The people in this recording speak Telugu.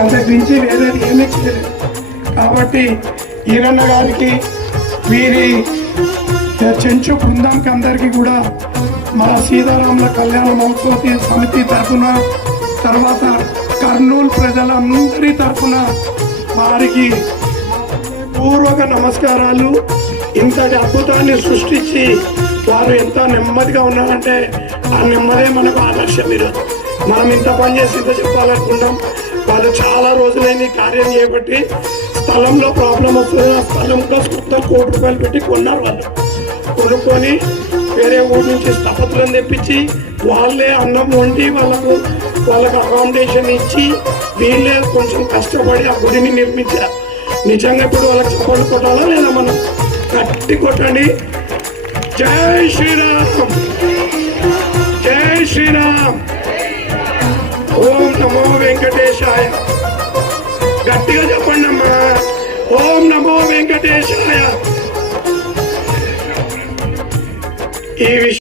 అంతకు మించి వేరేది ఏమీ చేయలేదు. కాబట్టి ఈరన్న గారికి వీరి చెంచు బృందంకి అందరికీ కూడా మా సీతారాముల కళ్యాణ మహోత్సవ సమితి తరఫున, తర్వాత కర్నూలు ప్రజలందరి తరఫున వారికి పూర్వక నమస్కారాలు. ఇంతటి అద్భుతాన్ని సృష్టించి వారు ఎంత నెమ్మదిగా ఉన్నారంటే ఆ నెమ్మదే మనకు ఆదర్శం. ఈరోజు మనం ఇంత పని చేసి ఇంత చెప్పాలనుకుంటాం. వాళ్ళు చాలా రోజులైన కార్యం చేయబట్టి స్థలంలో ప్రాబ్లం వస్తుంది. ఆ స్థలం కోసం ₹1,00,00,000 పెట్టి కొన్నారు. వాళ్ళు కొనుక్కొని వేరే ఊరి నుంచి స్థపతులను తెప్పించి వాళ్ళే అన్నం వండి వాళ్ళకు అకామిడేషన్ ఇచ్చి వీళ్ళే కొంచెం కష్టపడి ఆ గుడిని నిర్మించారు. నిజంగా ఇప్పుడు వాళ్ళకి చప్పట్లు కొట్టాలా లేదా? మనం గట్టి కొట్టండి. జై శ్రీరామ్, జై శ్రీరామ్, ఓం నమో వెంకటేశాయ. గట్టిగా చెప్పండి అమ్మా, ఓం నమో వెంకటేశాయ. ఈ విషయం